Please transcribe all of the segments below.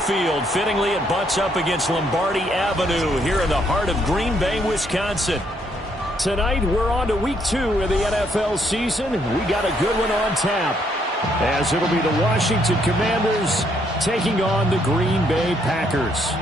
field. Fittingly, it butts up against Lombardi Avenue here in the heart of Green Bay, Wisconsin. Tonight, we're on to week 2 of the NFL season. We got a good one on tap, as it'll be the Washington Commanders taking on the Green Bay Packers.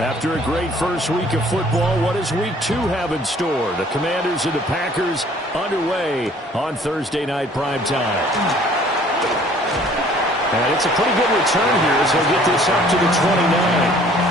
After a great first week of football, what does week 2 have in store? The Commanders and the Packers underway on Thursday night primetime. And it's a pretty good return here as he'll get this up to the 29.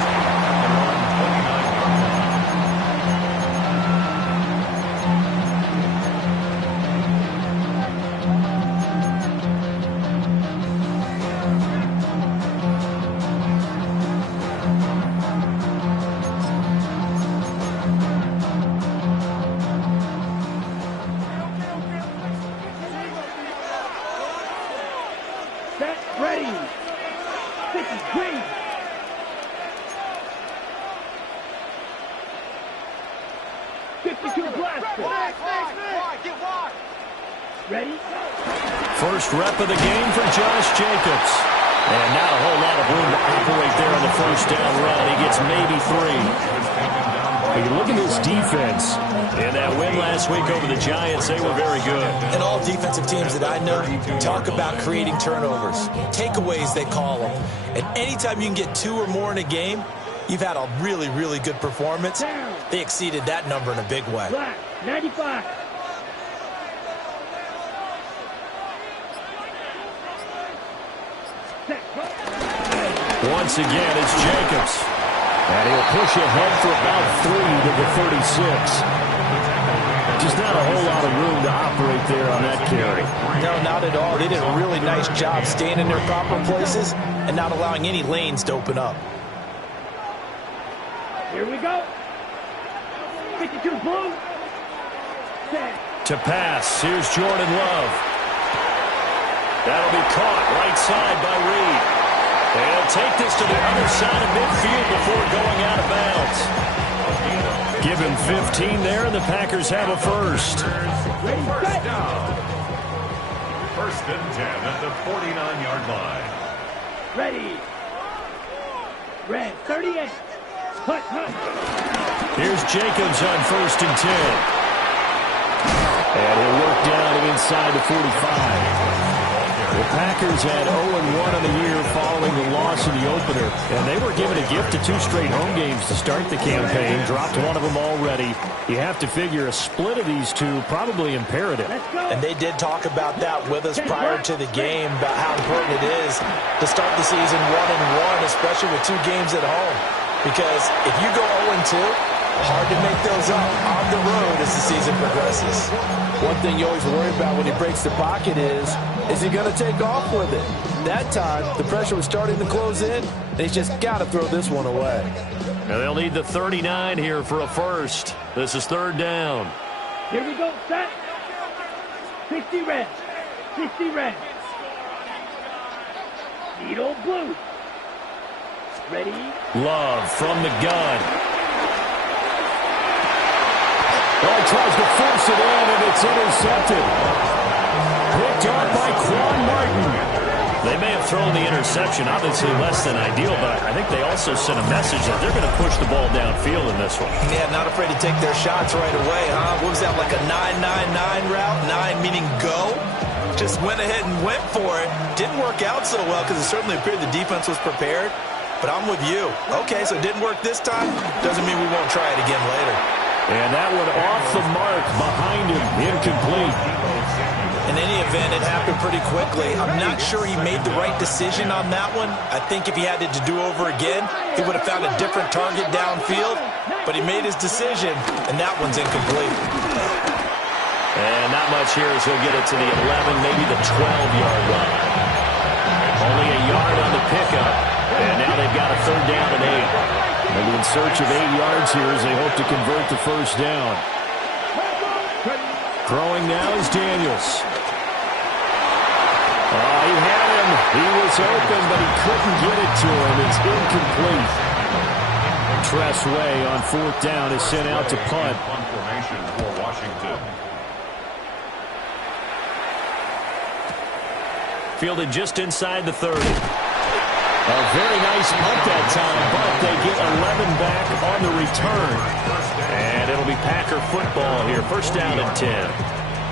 First rep of the game for Josh Jacobs. And not a whole lot of room to operate there on the first down run. He gets maybe 3. But you look at this defense. In that win last week over the Giants, they were very good. And all defensive teams that I know talk about creating turnovers. Takeaways, they call them. And anytime you can get 2 or more in a game, you've had a really, really good performance. They exceeded that number in a big way. 95. Once again, it's Jacobs. And he'll push ahead for about 3 to the 36. Just not a whole lot of room to operate there on that carry. No, not at all. They did a really nice job staying in their proper places and not allowing any lanes to open up. Here we go. 52 blue. To pass, here's Jordan Love. That'll be caught right side by Reed. They'll take this to the other side of midfield before going out of bounds. Give him 15 there, and the Packers have a first. First down. First and 10 at the 49-yard line. Ready. Red, 38. Hut, hut. Here's Jacobs on first and 10. And he'll work down inside the 45. The Packers had 0-1 on the year following the loss in the opener, and they were given a gift of 2 straight home games to start the campaign, dropped one of them already. You have to figure a split of these 2 probably imperative. And they did talk about that with us prior to the game, about how important it is to start the season 1-1, especially with 2 games at home. Because if you go 0-2, hard to make those up on the road as the season progresses. One thing you always worry about when he breaks the pocket is he going to take off with it? That time, the pressure was starting to close in, and he's just got to throw this one away. Now they'll need the 39 here for a first. This is third down. Here we go, set. 60 red. 60 red. Needle blue. Ready? Love from the gun. Well, he tries to force it in, and it's intercepted. Picked up by Quan Martin. They may have thrown the interception, obviously less than ideal, but I think they also sent a message that they're going to push the ball downfield in this one. Yeah, not afraid to take their shots right away, huh? What was that, like a 9-9-9 route? 9 meaning go? Just went ahead and went for it. Didn't work out so well because it certainly appeared the defense was prepared. But I'm with you. Okay, so it didn't work this time. Doesn't mean we won't try it again later. And that one off the mark behind him. Incomplete. In any event, it happened pretty quickly. I'm not sure he made the right decision on that one. I think if he had it to do over again, he would have found a different target downfield. But he made his decision, and that one's incomplete. And not much here as he'll get it to the 11, maybe the 12-yard line. Only a yard on the pickup. And now they've got a third down and 8. They'll be in search of 8 yards here as they hope to convert the first down. Throwing now is Daniels. He had him. He was open, but he couldn't get it to him. It's incomplete. Tress Way on 4th down is sent out to punt. Punt formation for Washington. Fielded just inside the 30. A very nice punt that time, but they get 11 back on the return. And it'll be Packer football here. 1st down and 10.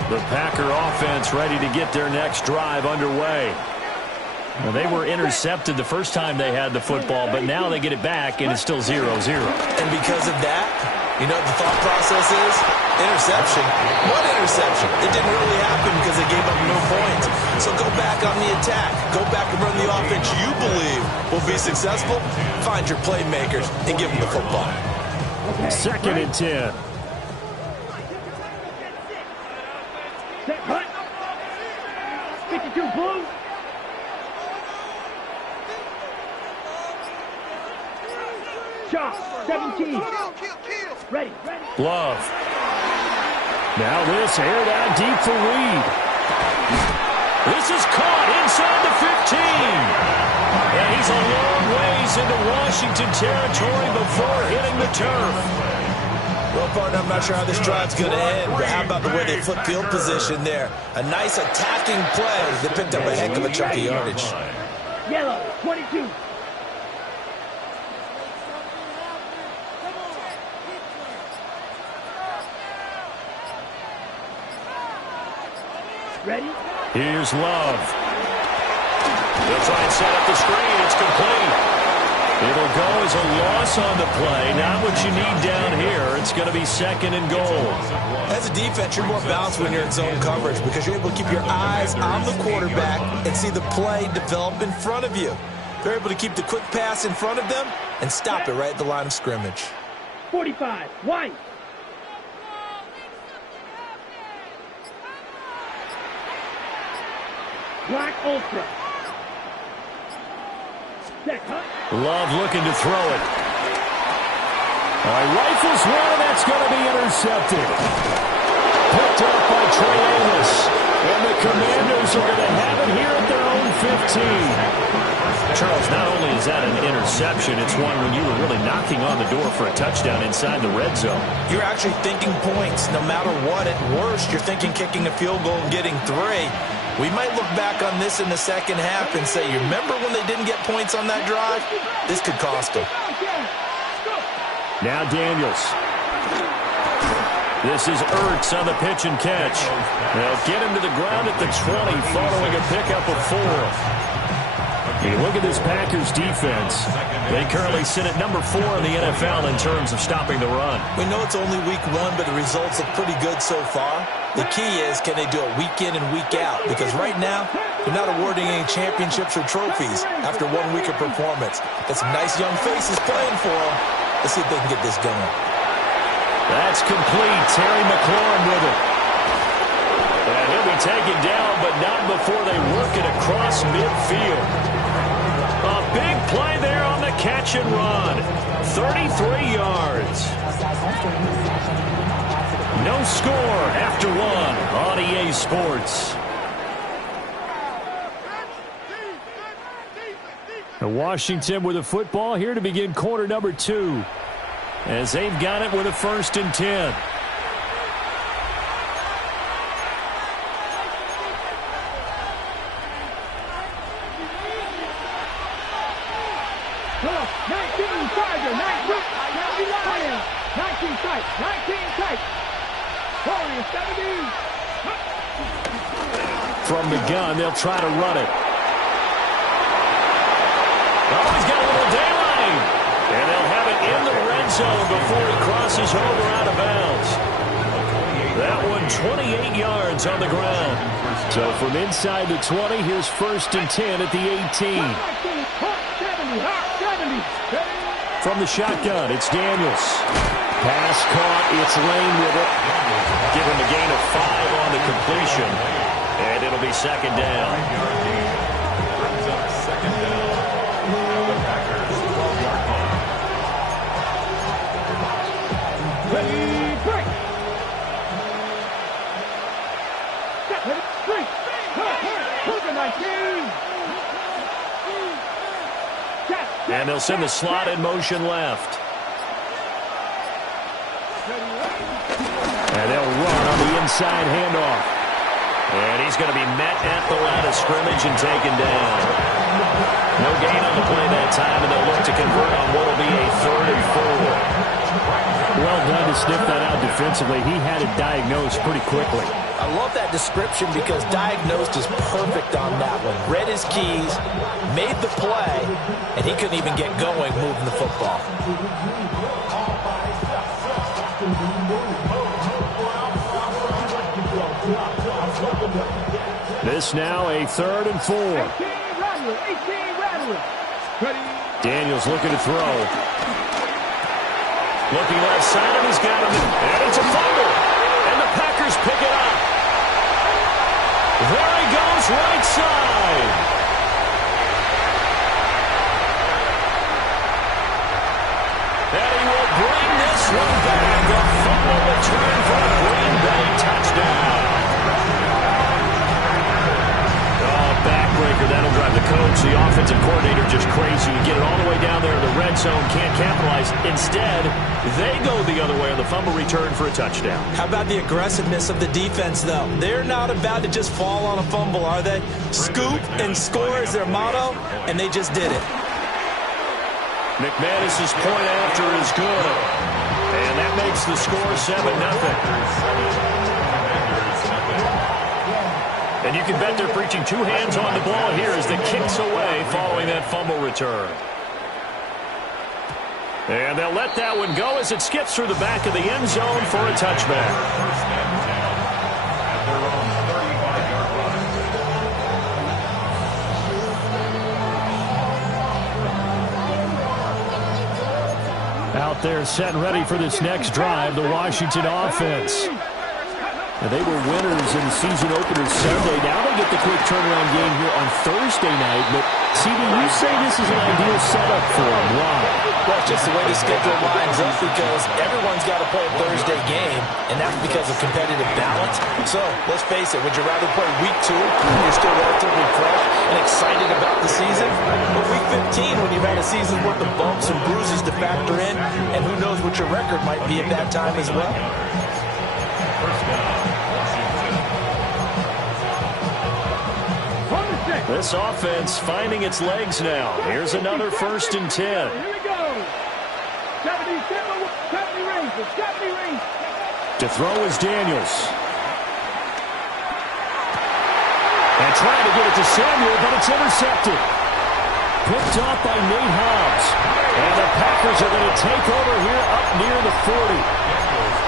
The Packer offense ready to get their next drive underway. Well, they were intercepted the first time they had the football, but now they get it back, and it's still 0-0. And because of that, you know what the thought process is? Interception. What interception? It didn't really happen because they gave up no points. So go back on the attack. Go back and run the offense you believe will be successful. Find your playmakers and give them the football. 2nd and 10. Set, hunt. 52 blue. Shot, 17. Ready. Love. Now this aired out deep for Reed. This is caught inside the 15. And he's a long ways into Washington territory before hitting the turf. Well, partner, I'm not sure how this drive's going to end, but how about the way they flip field position there? A nice attacking play. They picked up a heck of a chunk of yardage. Yellow, 22. Ready? Here's Love. They'll try and set up the screen. It's complete. It'll go as a loss on the play. Not what you need down here. It's going to be 2nd and goal. As a defense, you're more balanced when you're in zone coverage because you're able to keep your eyes on the quarterback and see the play develop in front of you. They're able to keep the quick pass in front of them and stop it right at the line of scrimmage. 45, white. Black Ultra. Set, hunt. Love looking to throw it. All right, rifles one, and that's going to be intercepted. Picked up by Trey Amos. And the Commanders are going to have it here at their own 15. Charles, not only is that an interception, it's one when you were really knocking on the door for a touchdown inside the red zone. You're actually thinking points. No matter what, at worst, you're thinking kicking a field goal and getting 3. We might look back on this in the second half and say, you remember when they didn't get points on that drive? This could cost them. Now Daniels. This is Ertz on the pitch and catch. They'll get him to the ground at the 20 following a pickup of 4. You look at this Packers defense. They currently sit at number 4 in the NFL in terms of stopping the run. We know it's only week 1, but the results look pretty good so far. The key is, can they do it week in and week out? Because right now, they're not awarding any championships or trophies after 1 week of performance. Got some nice young faces playing for them. Let's see if they can get this going. That's complete. Terry McLaurin with it. And he'll be taken down, but not before they work it across midfield. A big play there on the catch and run. 33 yards. No score after 1 on EA Sports. Washington with the football here to begin quarter number 2. As they've got it with a 1st and 10. Well, 19 Charger, 19 Lion, 19 tight, 19 tight. Warriors 70. From the gun, they'll try to run it. Oh, he's got a little daylight. And they'll have it in the red zone before he crosses over out of bounds. That one 28 yards on the ground. So from inside the 20, here's 1st and 10 at the 18. From the shotgun, it's Daniels. Pass caught, it's Lane with it. Give him a gain of 5 on the completion. And it'll be 2nd down. And they'll send the slot in motion left. And they'll run on the inside handoff. And he's going to be met at the line of scrimmage and taken down. No gain on the play that time, and they'll look to convert on what will be a 3rd and 4. Well done to sniff that out defensively. He had it diagnosed pretty quickly. I love that description because diagnosed is perfect on that one. Read his keys, made the play, and he couldn't even get going moving the football. This now a 3rd and 4. Daniels looking to throw. Looking left side, and he's got him. And it's a fumble. And the Packers pick it up. There he goes, right side. And he will bring this one back. A fumble return for a Green Bay touchdown. Backbreaker, that'll drive the coach, the offensive coordinator, just crazy. You get it all the way down there in the red zone, can't capitalize. Instead, they go the other way on the fumble return for a touchdown. How about the aggressiveness of the defense, though? They're not about to just fall on a fumble, are they? Scoop and score is their motto, and they just did it. McManus's point after is good. And that makes the score 7-0. And you can bet they're preaching 2 hands on the ball here as the kick's away following that fumble return. And they'll let that one go as it skips through the back of the end zone for a touchback. First and 10 at their own 35-yard line. Out there set and ready for this next drive, the Washington offense. And they were winners in the season opener Sunday. Now they get the quick turnaround game here on Thursday night. But, CD, you say this is an ideal setup for them. Why? Well, it's just the way the schedule lines up because everyone's got to play a Thursday game, and that's because of competitive balance. So, let's face it, would you rather play week 2 when you're still relatively fresh and excited about the season? Or week 15 when you've had a season's worth of bumps and bruises to factor in, and who knows what your record might be at that time as well? First down. This offense finding its legs now. Here's another 1st and 10. Here we go. 70 range. To throw is Daniels. And trying to get it to Samuel, but it's intercepted. Picked off by Nate Hobbs. And the Packers are going to take over here up near the 40.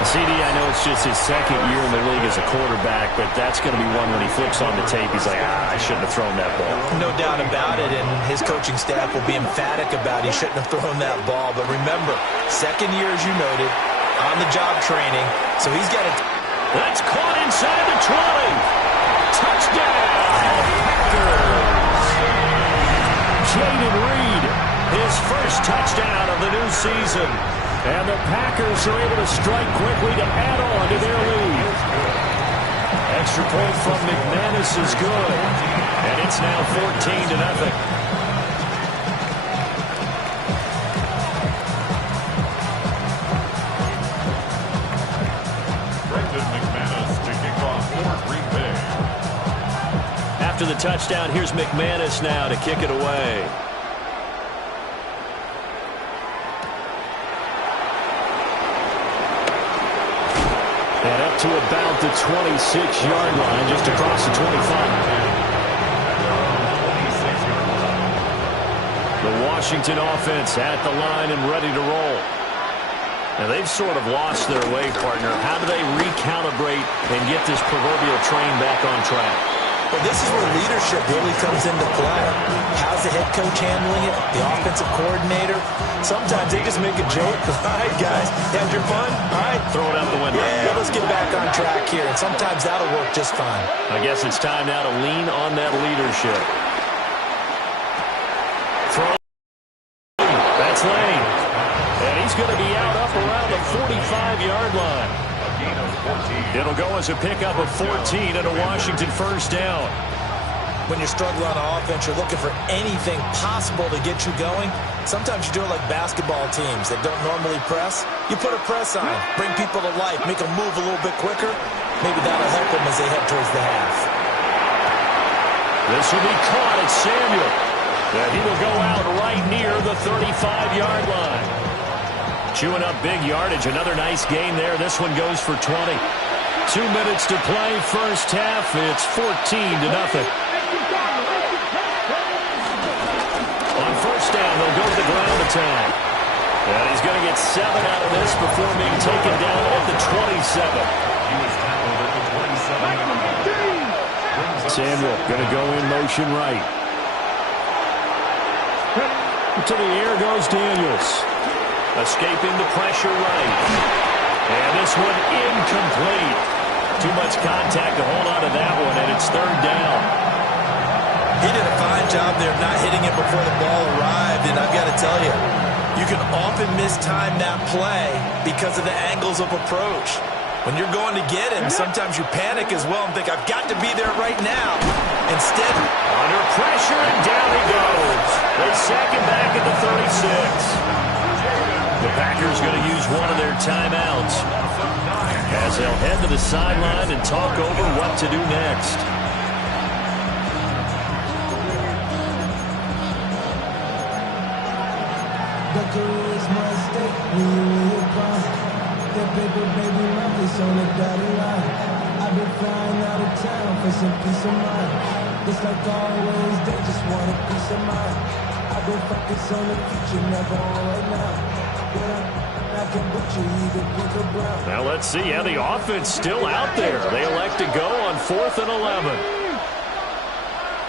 CD, I know it's just his 2nd year in the league as a quarterback, but that's going to be one when he flips on the tape. He's like, I shouldn't have thrown that ball. No doubt about it, and his coaching staff will be emphatic about he shouldn't have thrown that ball. But remember, 2nd year, as you noted, on-the-job training, so he's got to... That's caught inside the 20. Touchdown, Packers. Jaden Reed, his first touchdown of the new season. And the Packers are able to strike quickly to add on to their lead. Extra point from McManus is good. And it's now 14-0. Brendan McManus to kick off for Green Bay. After the touchdown, here's McManus now to kick it away. And up to about the 26-yard line, just across the 25. The Washington offense at the line and ready to roll. Now, they've sort of lost their way, partner. How do they recalibrate and get this proverbial train back on track? Well, this is where leadership really comes into play. How's the head coach handling it? The offensive coordinator? Sometimes they just make a joke. All right, guys, had your fun? All right. Throw it out the window. Yeah, let's get back on track here. And sometimes that'll work just fine. I guess it's time now to lean on that leadership. Throw. That's Lane. And he's going to be out up around the 45-yard line. It'll go as a pickup of 14 and a Washington first down. when you're struggling on offense, you're looking for anything possible to get you going. Sometimes you do it like basketball teams that don't normally press. You put a press on, bring people to life, make them move a little bit quicker. Maybe that'll help them as they head towards the half. This will be caught at Samuel. And he will go out right near the 35-yard line. Chewing up big yardage. Another nice gain there. This one goes for 20. 2 minutes to play, first half. It's 14-0. On first down, they'll go to the ground attack. And he's going to get 7 out of this before being taken down at the 27. He was tackled at the 27-yard line. Samuel going to go in motion right. To the air goes Daniels. Escaping the pressure right. And this one incomplete. Too much contact to hold on to that one, and it's third down. He did a fine job there not hitting it before the ball arrived, and I've got to tell you, you can often mistime that play because of the angles of approach. When you're going to get him, sometimes you panic as well and think, I've got to be there right now. Instead, under pressure, and down he goes. They sack him back at the 36. The Packers going to use one of their timeouts as they'll head to the sideline and talk over what to do next. I've been flying out of town for some peace of mind. It's like always, they just want a piece of mind. I've been focused on the future, never on right now. Now let's see how the offense still out there. They elect to go on 4th and 11.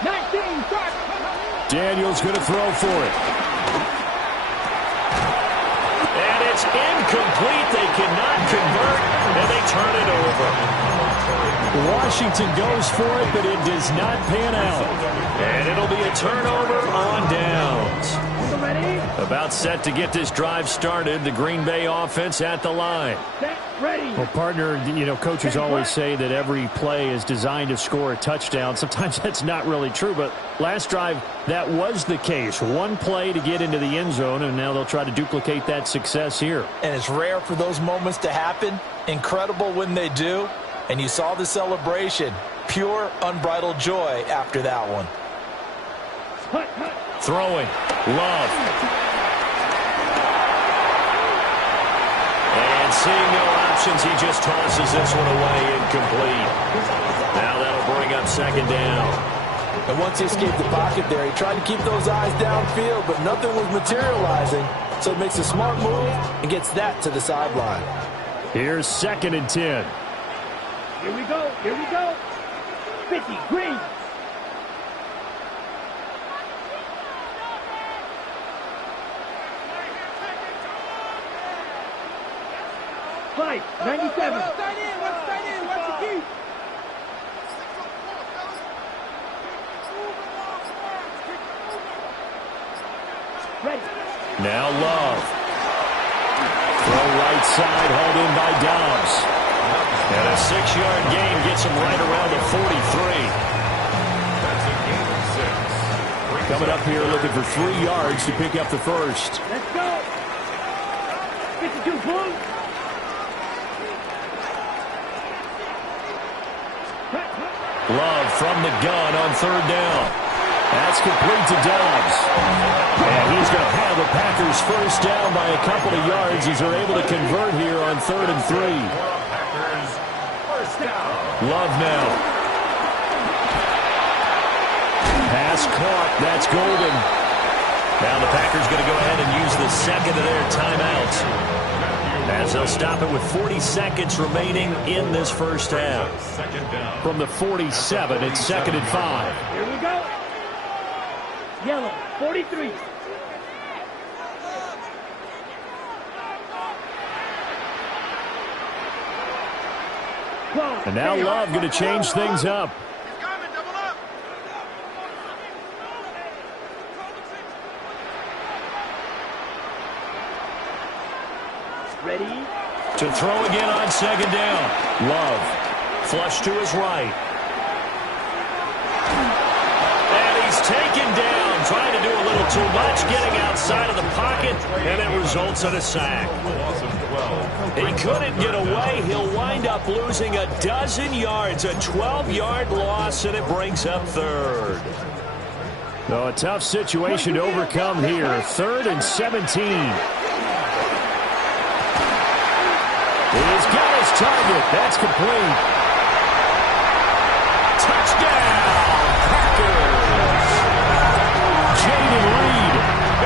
19, start. Daniels going to throw for it. And it's incomplete. They cannot convert, and they turn it over. Washington goes for it, but it does not pan out. And it'll be a turnover on downs. Ready? About set to get this drive started. The Green Bay offense at the line. Set, ready. Well, partner, you know, coaches always say that every play is designed to score a touchdown. Sometimes that's not really true, but last drive, that was the case. One play to get into the end zone, and now they'll try to duplicate that success here. And it's rare for those moments to happen. Incredible when they do. And you saw the celebration. Pure, unbridled joy after that one. Throwing. Love. And seeing no options, he just tosses this one away, incomplete. Now that'll bring up second down. And once he escaped the pocket there, he tried to keep those eyes downfield, but nothing was materializing. So he makes a smart move and gets that to the sideline. Here's 2nd and 10. Here we go. Here we go. 50, green. Fight, 97. Watch the key. Ready. Now Love. Throw right side, hauled in by Dobbs. And a 6-yard gain gets him right around the 43. That's a gain of 6. Coming up here looking for 3 yards to pick up the first. Let's go. 52 points. Love from the gun on 3rd down. That's complete to Dobbs. And he's going to have the Packers first down by a couple of yards as they're able to convert here on 3rd and 3. Packers first down. Love now. Pass caught. That's golden. Now the Packers going to go ahead and use the second of their timeouts, as they'll stop it with 40 seconds remaining in this first half. From the 47, it's 2nd and 5. Here we go. Yellow, 43. And now Love going to change things up. Ready? To throw again on 2nd down. Love. Flush to his right. he's taken down, trying to do a little too much, getting outside of the pocket, and it results in a sack. He couldn't get away. He'll wind up losing a dozen yards, a 12-yard loss, and it brings up third. So a tough situation to overcome here. 3rd and 17. He's got his target. That's complete. Touchdown, Packers. Jaden Reed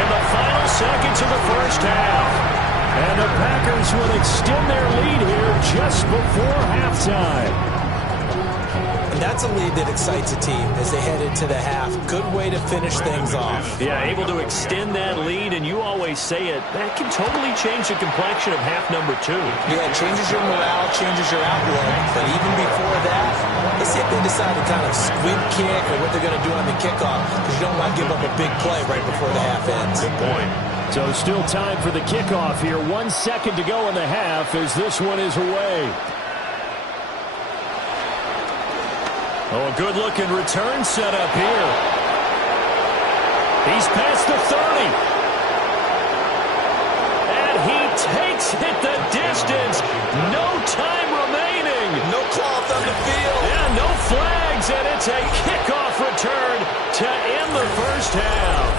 in the final seconds of the first half. And the Packers will extend their lead here just before halftime. And that's a lead that excites a team as they head into the half. Good way to finish things off. Yeah, able to extend that lead, and you always say it, that can totally change the complexion of half number 2. Yeah, it changes your morale, changes your outlook. But even before that, let's see if they decide to kind of squib kick or what they're going to do on the kickoff, because you don't want to give up a big play right before the half ends. Good point. So still time for the kickoff here. 1 second to go in the half as this one is away. Oh, a good-looking return set up here. He's past the 30. And he takes it the distance. No time remaining. No cloth on the field. Yeah, no flags, and it's a kickoff return to end the first half.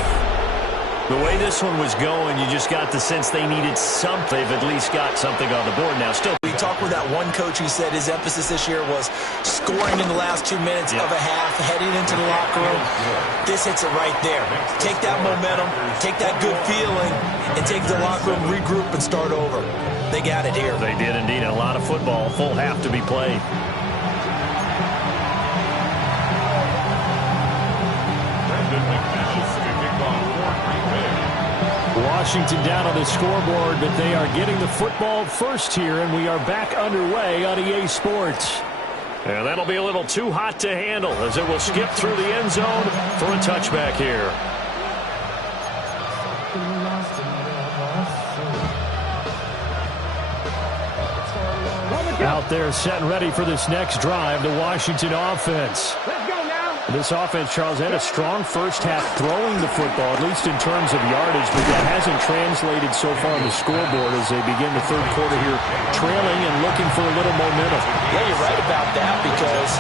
The way this one was going, you just got the sense they needed something. They've at least got something on the board now. Still, we talked with that one coach who said his emphasis this year was scoring in the last 2 minutes of a half, heading into the locker room. This hits it right there. Take that momentum, take that good feeling, and take the locker room, regroup, and start over. They got it here. They did indeed. A lot of football, full half to be played. Washington down on the scoreboard, but they are getting the football first here, and we are back underway on EA Sports. And that'll be a little too hot to handle as it will skip through the end zone for a touchback here. Out there set and ready for this next drive, the Washington offense. Let's go now. This offense, Charles, had a strong first half throwing the football, at least in terms of yardage, but that hasn't translated so far on the scoreboard as they begin the third quarter here, trailing and looking for a little momentum. Yeah, you're right about that because,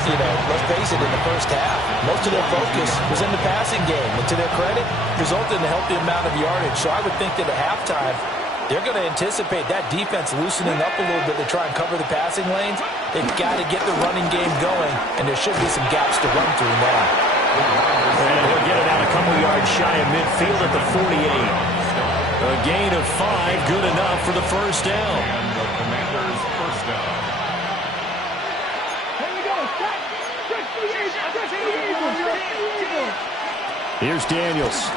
let's face it, in the first half, most of their focus was in the passing game. And to their credit, resulted in a healthy amount of yardage. So I would think that at halftime, they're going to anticipate that defense loosening up a little bit to try and cover the passing lanes. They've got to get the running game going, and there should be some gaps to run through now. And he'll get it out a couple yards shy of midfield at the 48. A gain of 5, good enough for the first down. And the Commanders' first down. Here we go. Stretch the eagle. Here's Daniels.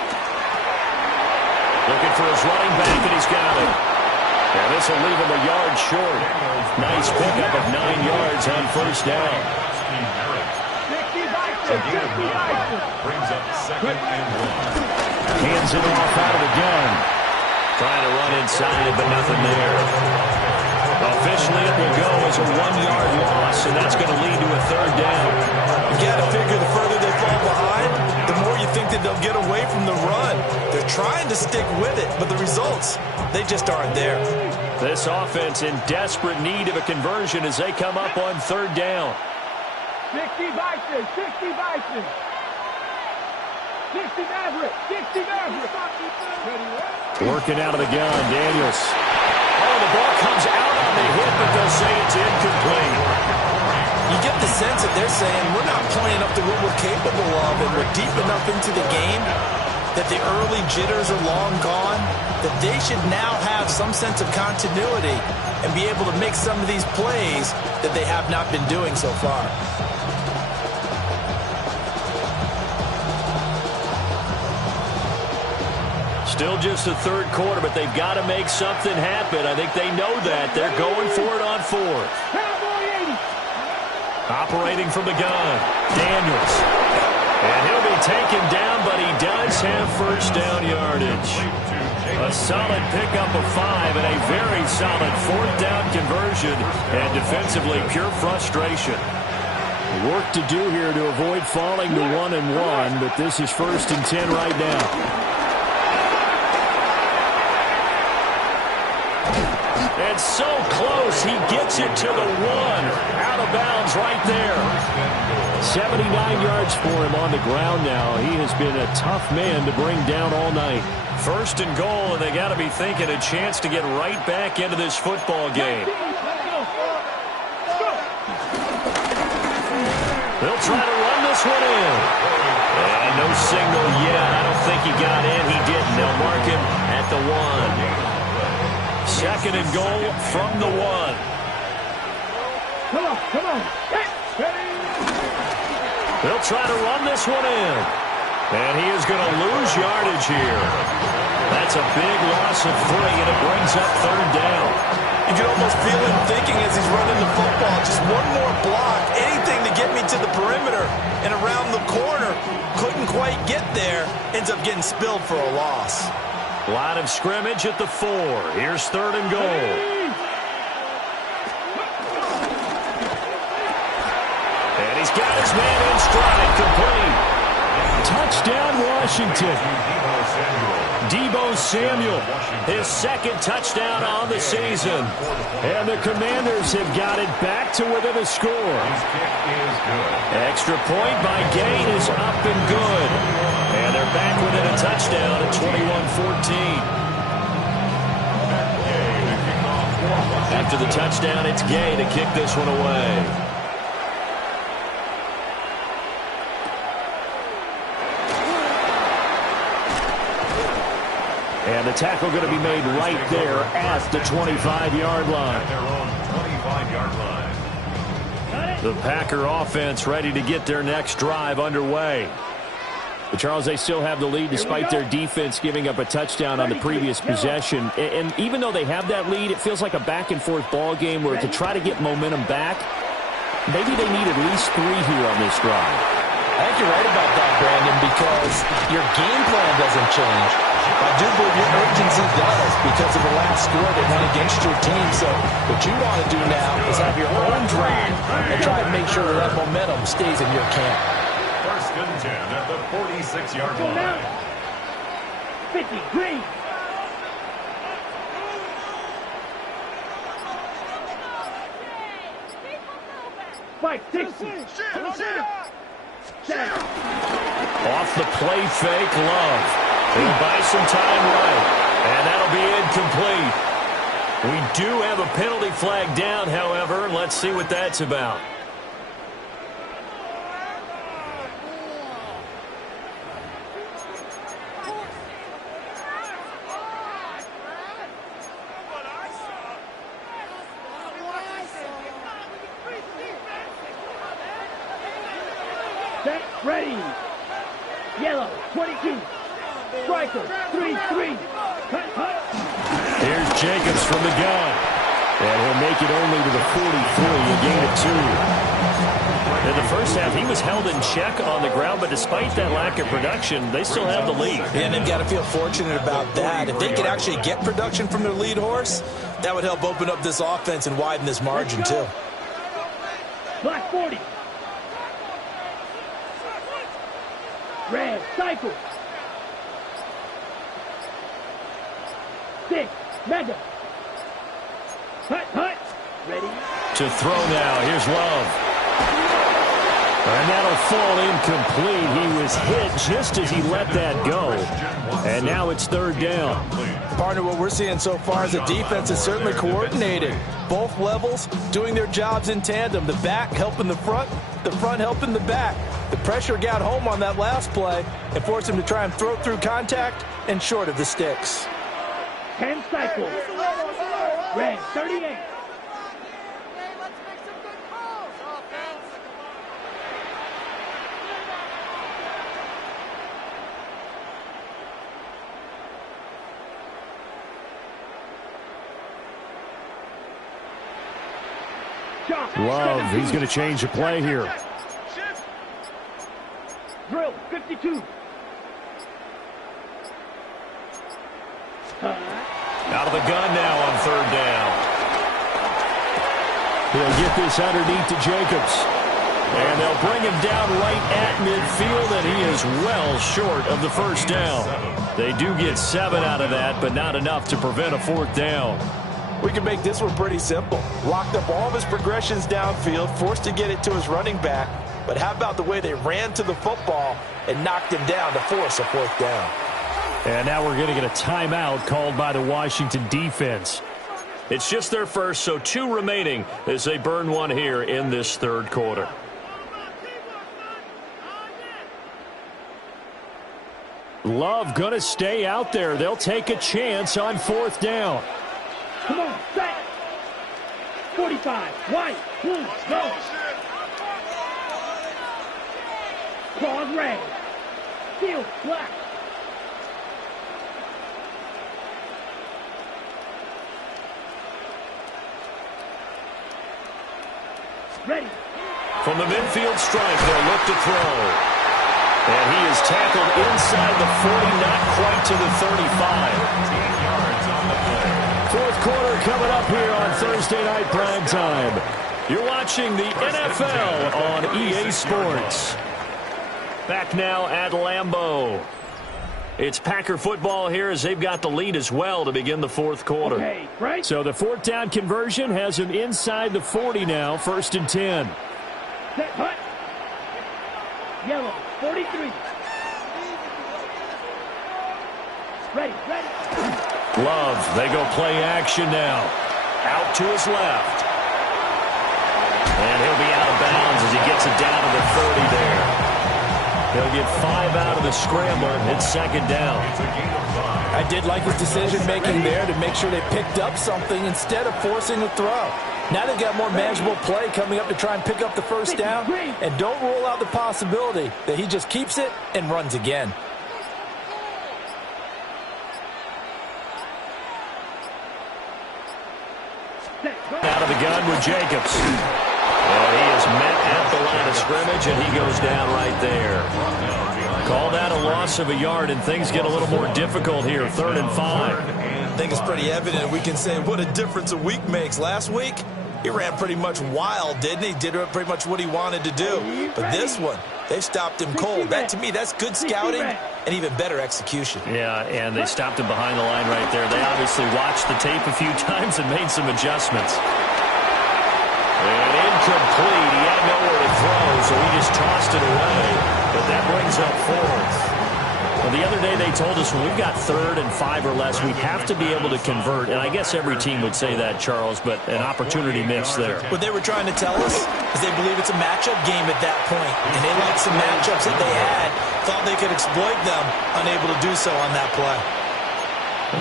Looking for his running back, and he's got it. And this will leave him a yard short. Nice pickup of 9 yards on first down. Brings up 2nd and 1. Hands it off out of the gun. Trying to run inside, but nothing there. Officially, it will go as a 1-yard loss, and that's going to lead to a third down. You got to figure the further they fall behind, the more you think that they'll get away from the run. They're trying to stick with it, but the results, they just aren't there. This offense in desperate need of a conversion as they come up on third down. 60 Bison, 60 Bison. 60 Maverick, 60 Maverick. Working out of the gun, Daniels. Oh, the ball comes out on the hit, but they'll say it's incomplete. You get the sense that they're saying, we're not playing up to what we're capable of, and we're deep enough into the game that the early jitters are long gone, that they should now have some sense of continuity and be able to make some of these plays that they have not been doing so far. Still just the third quarter, but they've got to make something happen. I think they know that. They're going for it on fourth. Operating from the gun, Daniels. And he'll be taken down, but he does have first down yardage. A solid pickup of 5 and a very solid fourth down conversion. And defensively, pure frustration. Work to do here to avoid falling to 1-1, but this is 1st and 10 right now. And so close, he gets it to the 1. Out of bounds right there. 79 yards for him on the ground now. He has been a tough man to bring down all night. 1st and goal, and they got to be thinking a chance to get right back into this football game. They'll try to run this one in. And no signal yet. I don't think he got in. He didn't. They'll mark him at the 1. 2nd and goal from the 1. Come on, come on. They'll try to run this one in. And he is going to lose yardage here. That's a big loss of 3, and it brings up 3rd down. You can almost feel him thinking as he's running the football, just one more block, anything to get me to the perimeter and around the corner. Couldn't quite get there. Ends up getting spilled for a loss. Line of scrimmage at the 4. Here's 3rd and goal. And he's got his man in stride, complete. Touchdown, Washington. Deebo Samuel, his 2nd touchdown on the season. And the Commanders have got it back to within a score. Extra point by Gain is up and good. And they're back within a touchdown at 21-14. After the touchdown, it's Gay to kick this one away. And the tackle going to be made right there at the 25-yard line. At their own 25-yard line. The Packer offense ready to get their next drive underway. But Charles, they still have the lead despite their defense giving up a touchdown on the previous possession. And even though they have that lead, it feels like a back-and-forth ball game where to try to get momentum back, maybe they need at least 3 here on this drive. I think you're right about that, Brandon, because your game plan doesn't change. I do believe your urgency does because of the last score that went against your team. So what you want to do now is have your own drive and try to make sure that momentum stays in your camp. 1st and 10 at the 46-yard line. 50, green. Fight, 60. Off the play fake, Love. He'll buy some time right. And that'll be incomplete. We do have a penalty flag down, however. Let's see what that's about. Set, ready. Yellow, 22. Striker, 3-3. Cut, cut. Here's Jacobs from the gun. And he'll make it only to the 43, a gain of 2. In the first half, he was held in check on the ground, but despite that lack of production, they still have the lead. And they've got to feel fortunate about that. If they could actually get production from their lead horse, that would help open up this offense and widen this margin, too. Black 40. Red, cycle. 6, mega. Hut, hut. Ready. To throw now. Here's Love. And that'll fall incomplete. He was hit just as he let that go. And now it's 3rd down. Partner, what we're seeing so far is the defense is certainly coordinated. Both levels doing their jobs in tandem. The back helping the front helping the back. The pressure got home on that last play and forced him to try and throw through contact and short of the sticks. 10 cycles. Red, 38. Love, he's going to change the play here. Drill, 52. Out of the gun now on 3rd down. He'll get this underneath to Jacobs. And they'll bring him down right at midfield, and he is well short of the first down. They do get 7 out of that, but not enough to prevent a 4th down. We can make this one pretty simple. Locked up all of his progressions downfield, forced to get it to his running back. But how about the way they ran to the football and knocked him down to force a 4th down? And now we're going to get a timeout called by the Washington defense. It's just their first, so 2 remaining as they burn one here in this 3rd quarter. Love going to stay out there. They'll take a chance on 4th down. Come on, set. 45, white, blue, go. Claws red. Field black. Ready. From the midfield strike, they'll look to throw. And he is tackled inside the 40, not quite to the 35. 10 yards on the play. 4th quarter coming up here on Thursday Night Primetime. You're watching the NFL on EA Sports. Back now at Lambeau. It's Packer football here as they've got the lead as well to begin the 4th quarter. Okay, right. So the 4th down conversion has him inside the 40 now, 1st and 10. Set, hut. Yellow, 43. Ready, ready. Love, they go play action now. Out to his left. And he'll be out of bounds as he gets it down to the 30 there. He'll get 5 out of the scramble. It's 2nd down. I did like his decision-making there to make sure they picked up something instead of forcing the throw. Now they've got more manageable play coming up to try and pick up the 1st down. And don't rule out the possibility that he just keeps it and runs again. Out of the gun with Jacobs. And he is met at the line of scrimmage, and he goes down right there. Called out a loss of a yard, and things get a little more difficult here. 3rd and 5. I think it's pretty evident. We can say what a difference a week makes. Last week, he ran pretty much wild, didn't he? Did pretty much what he wanted to do. But this one, they stopped him cold. That, to me, that's good scouting and even better execution. Yeah, and they stopped him behind the line right there. They obviously watched the tape a few times and made some adjustments. And incomplete. He had nowhere to throw, so he just tossed it away. But that brings up 4th. Well, the other day they told us when we've got 3rd and 5 or less, we have to be able to convert. And I guess every team would say that, Charles, but an opportunity missed there. What they were trying to tell us is they believe it's a matchup game at that point. And they liked some matchups that they had, thought they could exploit them, unable to do so on that play.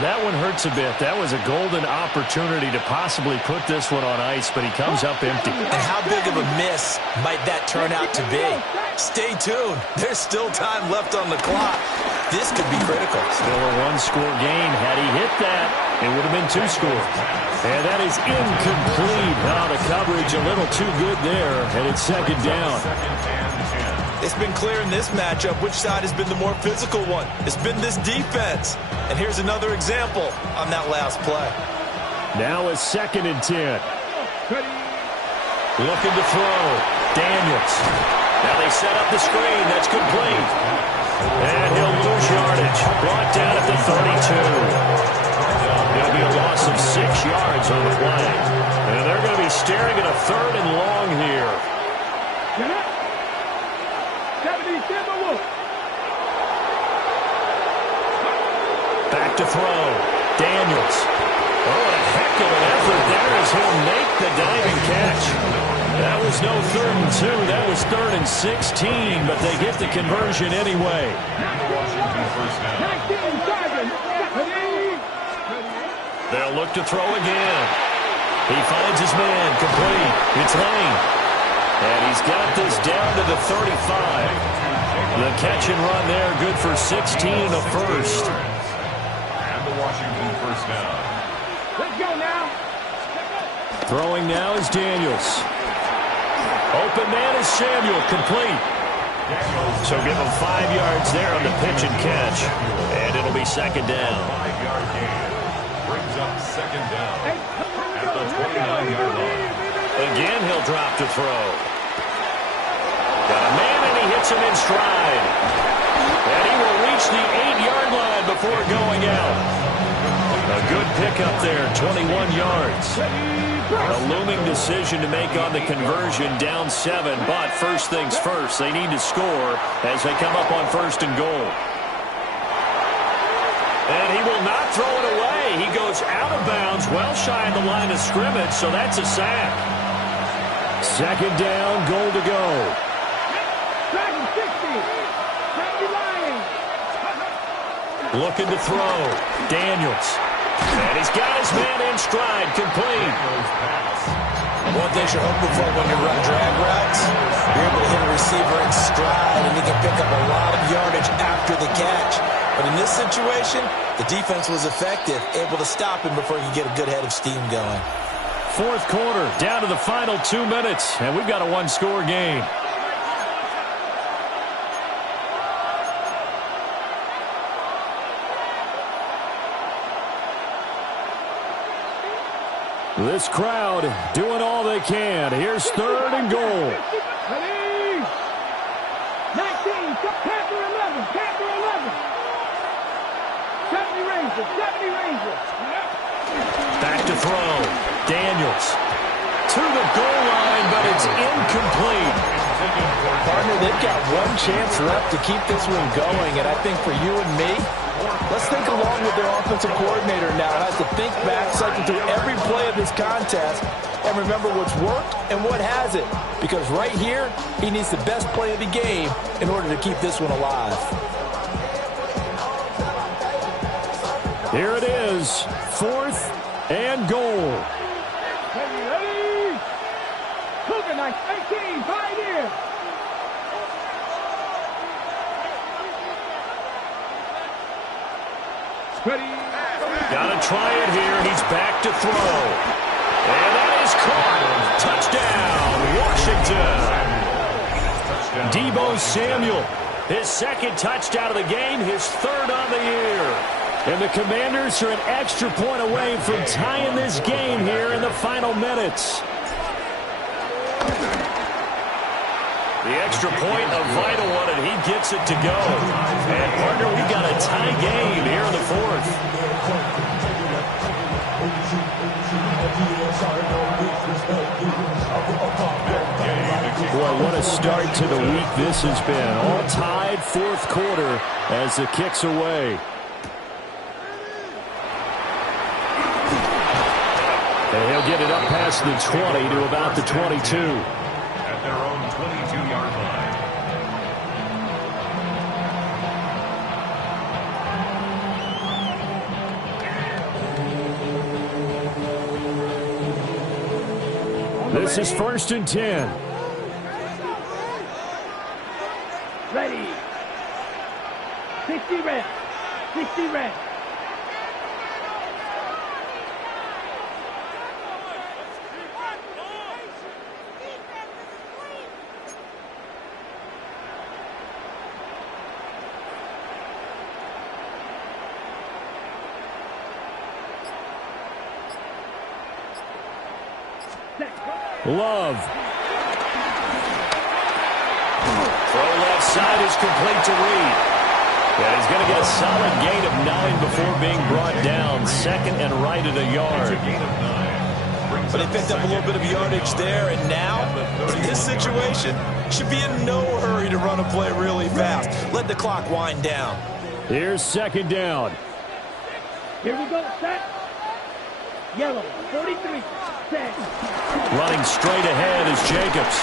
That one hurts a bit. That was a golden opportunity to possibly put this one on ice, but he comes up empty. And how big of a miss might that turn out to be? Stay tuned. There's still time left on the clock. This could be critical. Still a 1-score game. Had he hit that, it would have been 2 scores. And that is incomplete. Now the coverage a little too good there, and it's 2nd down. It's been clear in this matchup which side has been the more physical one. It's been this defense. And here's another example on that last play. Now it's 2nd and 10. Looking to throw. Daniels. Now they set up the screen. That's complete. And he'll lose yardage. Brought down at the 32. There'll be a loss of 6 yards on the play. And they're going to be staring at a 3rd and long here. Back to throw. Daniels. Oh, a heck of an effort there as he'll make the diving catch. That was no 3rd and 2. That was 3rd and 16, but they get the conversion anyway. They'll look to throw again. He finds his man. Complete. It's Lane. And he's got this down to the 35. The catch and run there, good for 16 and a first. And the Washington 1st down. Let's go now. Throwing now is Daniels. Open man is Samuel. Complete. So give him 5 yards there on the pitch and catch. And it'll be 2nd down. 5-yard gain. Brings up 2nd down. At the 29-yard line. Again, he'll drop to throw. puts him in stride. And he will reach the 8-yard line before going out. A good pickup there, 21 yards. A looming decision to make on the conversion, down 7. But first things first, they need to score as they come up on 1st and goal. And he will not throw it away. He goes out of bounds, well shy of the line of scrimmage, so that's a sack. 2nd down, goal to go. Dragon 60. Dragon Lions. Looking to throw. Daniels. And he's got his man in stride, complete. One thing you're hoping for when you run drag routes, you're able to hit a receiver in stride, and he can pick up a lot of yardage after the catch. But in this situation, the defense was effective, able to stop him before he could get a good head of steam going. 4th quarter, down to the final 2 minutes, and we've got a 1-score game. This crowd doing all they can. Here's 3rd and goal. Ready? 19. Panther 11. Panther 11. 70 Rangers. 70 Rangers. Back to throw. Daniels. To the goal line, but it's incomplete. Partner, they've got one chance left to keep this one going, and I think for you and me, let's think along with their offensive coordinator now. Has to think back, cycle through every play of this contest, and remember what's worked and what hasn't. Because right here, he needs the best play of the game in order to keep this one alive. Here it is, 4th and goal. Ready? Cougar Knights 18. Pioneer. Ready? Got to try it here. He's back to throw. And that is caught. Touchdown, Washington. Deebo Samuel. His 2nd touchdown of the game, his 3rd on the year. And the Commanders are an extra point away from tying this game here in the final minutes. The extra point, a vital one, and he gets it to go. And, partner, we got a tie game here in the 4th. Boy, what a start to the week this has been. All tied 4th quarter as the kick's away. And he'll get it up past the 20 to about the 22. At their own 22-yard line. This is 1st and 10. Ready. 60 red. 60 red. Love. Throw left side is complete to Reed. And he's going to get a solid gain of 9 before being brought down. 2nd and right at a yard. But they picked up a little bit of yardage there, and now, in this situation, should be in no hurry to run a play really fast. Let the clock wind down. Here's 2nd down. Here we go. Set. Yellow. 43. Set. Running straight ahead is Jacobs.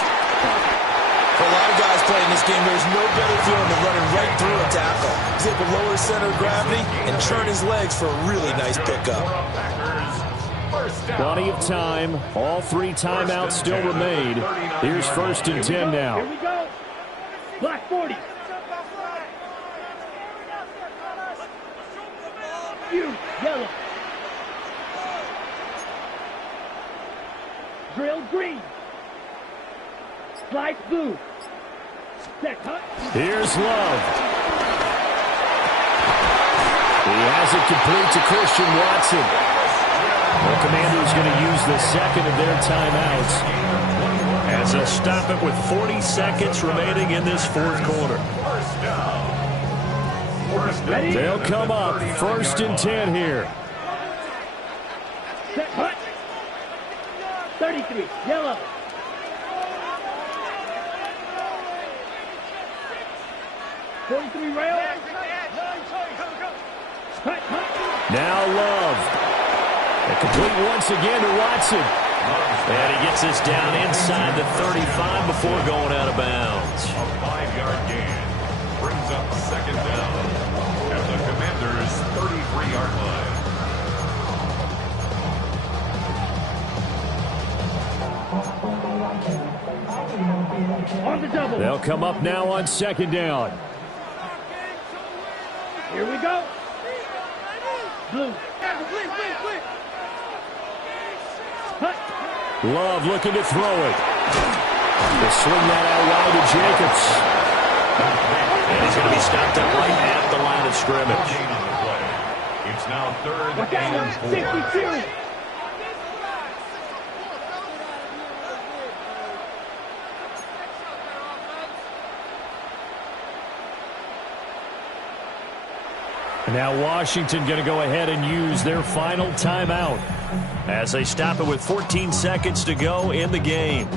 For a lot of guys playing this game, there's no better feeling than running right through a tackle. He's able to lower his center of gravity and churn his legs for a really nice pickup. Plenty of time. All 3 timeouts still remain. Here's 1st and 10 now. Here we go. Black 40. You. Yellow. Drill green. Slide blue. Set cut. Here's Love. He has it complete to Christian Watson. The Commanders going to use the 2nd of their timeouts. As they'll stop it with 40 seconds remaining in this fourth quarter. They'll come up 1st and 10 here. Set, hut. 33, yellow. Rail. Now Love. A complete once again to Watson. And he gets this down inside the 35 before going out of bounds. A 5-yard gain brings up 2nd down at the Commanders' 33-yard line. On the double. They'll come up now on 2nd down. Here we go. Blue. Hut. Love looking to throw it. They swing that out wide to Jacobs. And he's going to be stopped up right at the line of scrimmage. It's now 3rd Watch out, and 4. 62. Now Washington going to go ahead and use their final timeout as they stop it with 14 seconds to go in the game.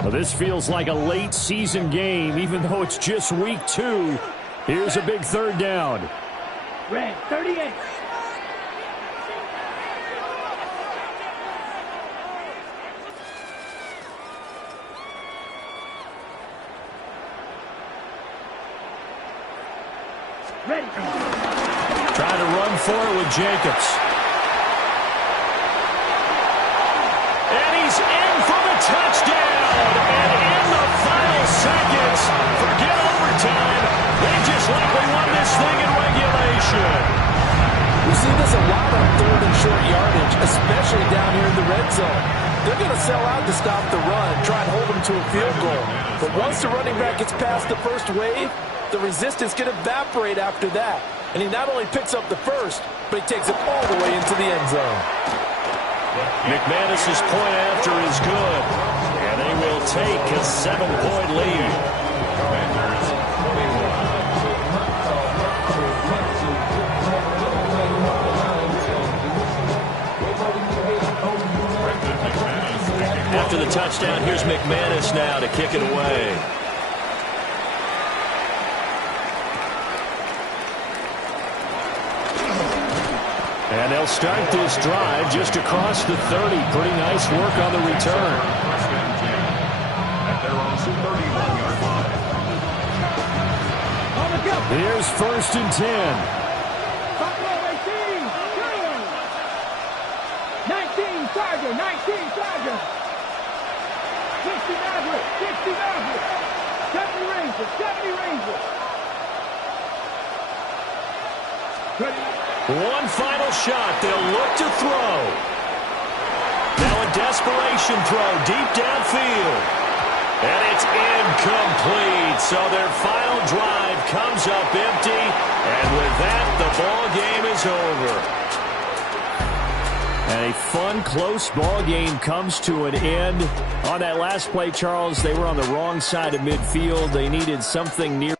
Well, this feels like a late season game, even though it's just week 2. Here's a big 3rd down. Red, 38. Ready. Trying to run for it with Jacobs. And he's in for the touchdown. And in the final seconds, forget overtime. They just likely won this thing in regulation. We see this a lot on 3rd and short yardage, especially down here in the red zone. They're going to sell out to stop the run, try and hold them to a field goal. But once the running back gets past the first wave, the resistance can evaporate after that. And he not only picks up the first, but he takes it all the way into the end zone. McManus's point after is good. And they will take a 7-point lead. After the touchdown, here's McManus now to kick it away. And they'll start this drive just across the 30. Pretty nice work on the return. At their own 31-yard line. Here's 1st and 10. 19 Charger, 19 Charger. 60 Maverick, 60 Maverick. 70 Rangers, 70 Rangers. One final shot. They'll look to throw. Now a desperation throw deep downfield. And it's incomplete. So their final drive comes up empty. And with that, the ball game is over. And a fun, close ball game comes to an end. On that last play, Charles, they were on the wrong side of midfield. They needed something near